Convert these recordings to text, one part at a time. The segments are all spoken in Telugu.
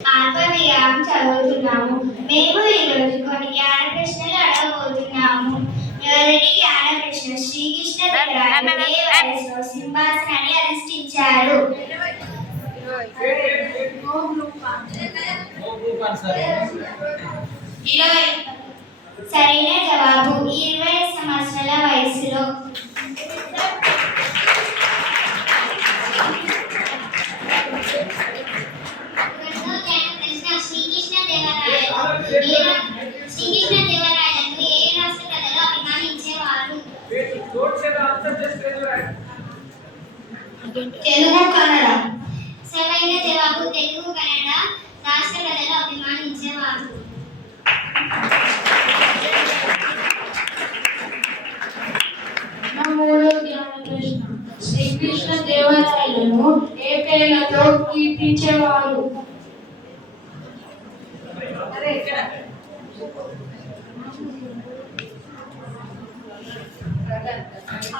ఆల్ఫాబియాం చదువుతున్నాము. మేము ఈరోజు కొన్ని జ్ఞాన ప్రశ్నలు అడగబోతున్నాము. మొదటి జ్ఞాన ప్రశ్న: శ్రీకృష్ణదేవరాయలు ఏ వయసులో సింహాసనాన్ని అధిష్ఠించారు? సరైన జవాబు 20 సంవత్సరాల వయసులో. శ్రీకృష్ణదేవరాయలను ఏ రాష్ట్ర ప్రజలు అభిమానించేవారు? తెలుగు, కన్నడ. సరైన జవాబు తెలుగు, కన్నడ రాష్ట్ర ప్రజలు అభిమానించేవారు. మూడో జ్ఞాన ప్రశ్న: శ్రీకృష్ణదేవరాయలను ఏ పేర్లతో కీర్తించేవారు?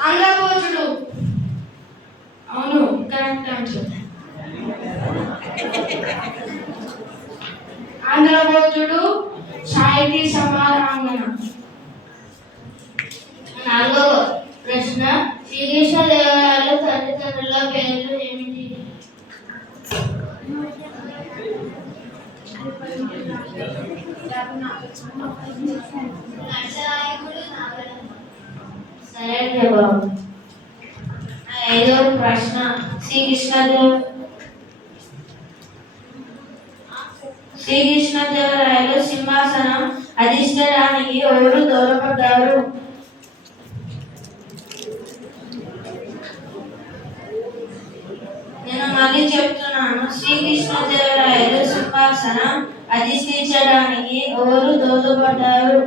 ఆంధ్రభోజుడు. అవును, కరెక్ట్ ఆన్సర్. ఆంధ్రభోజుడు, సాహితీ సమారాంగణ. నాలుగవ ప్రశ్న: శ్రీకృష్ణదేవరాయలు తల్లిదండ్రుల పేర్లు ఏమిటి? సరైన జవాబు. ఐదవ ప్రశ్న: శ్రీకృష్ణదేవరాయలు సింహాసనం అధిష్ఠించడానికి ఎవరు దోహదపడ్డారు? నేను మళ్ళీ చెప్తున్నాను. శ్రీకృష్ణదేవరాయలు సింహాసనం అధిష్ఠించడానికి ఎవరు దోహదపడ్డారు?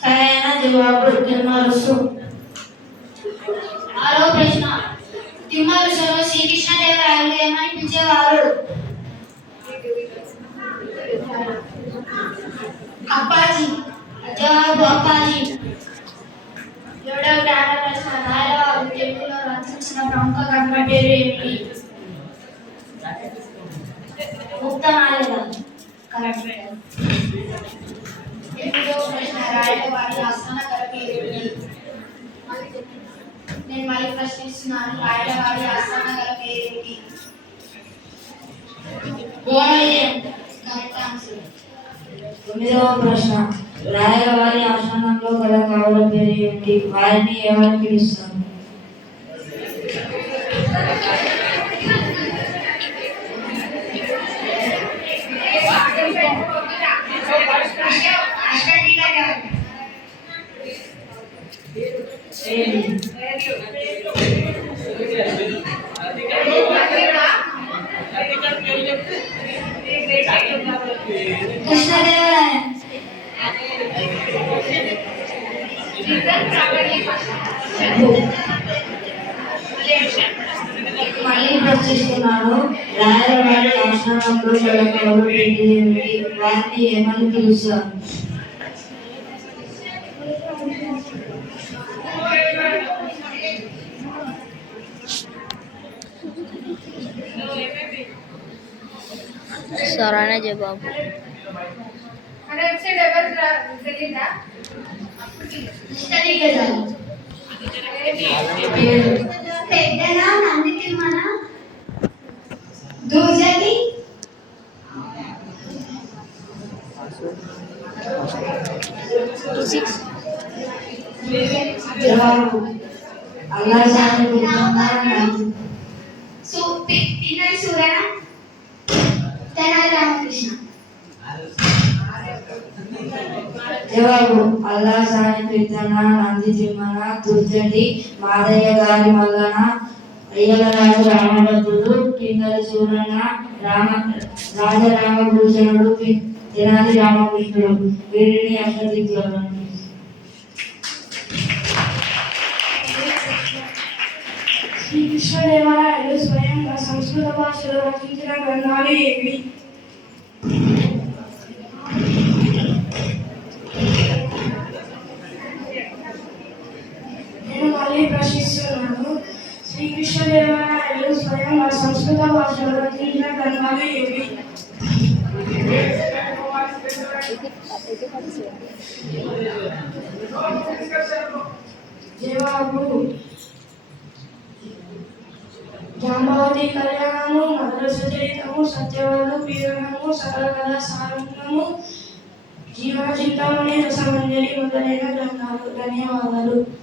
సరైన జవాబు తిమ్మరుసు. ఆరో ప్రశ్న: తిమ్మరుసును శ్రీకృష్ణదేవరాయలు ఏమని పిలిచేవారు? అప్పాజీ. జవాబు అప్పాజీ. ఏడవ జ్ఞాన ప్రశ్న: రాయలవారు తెలుగులో రచించిన ప్రముఖ కర్మ పేరు ఏమిటి? ముక్తమాల్యద. కరెక్ట్. ఎనిమిదవ ప్రశ్న: రాయలవారి ఆస్థాన కళ పేరు ఏమిటి? నేను మళ్ళీ ప్రశ్నిస్తున్నాను. రాయలవారి ఆస్థాన కళ పేరు ఏమిటి? Correct answer. తొమ్మిదవ ప్రశ్న: రాయలవారి ఆస్థానంలో గల కవుల పేరు ఏమిటి? వారిని ఏమని పిలుస్తారు? మళ్ళీ ప్రశ్నిస్తున్నాను. రాయలవారి ఆస్థానంలో గల కవుల పేరు ఏమిటి? వారిని ఏమని పిలుస్తారు? సరైన జవాబు. పెద్దన నందితిమ్మన దూజటి. జవాబు అల్లాసాని సూరణ తెనాలి రామకృష్ణ. జవాబు అల్లాసాని పెద్దన నంది తిమ్మన దుర్జటి మాదయ్య గారి మల్లన అయ్యలరాజు రామభద్రుడు పింగళి సూరణ రాజరామభూషణుడు తెనాలి రామకృష్ణుడు. వీరిని అష్టదిగ్గజులు. శ్రీకృష్ణదేవరాయలు స్వయంగా సంస్కృత భాషలో రచించిన గ్రంథాలు ఏవి? మన సంస్కృత భాషలో రచించిన గ్రంథాలు ఏవి? జవాబు జాంబవతి కళ్యాణము, మద్రస చరితము, సత్యవను పీడనము, సకల కళా సారంగము, జీవన చింతామణి, రసమంజరి మొదలైన గ్రంథాలు. ధన్యవాదాలు.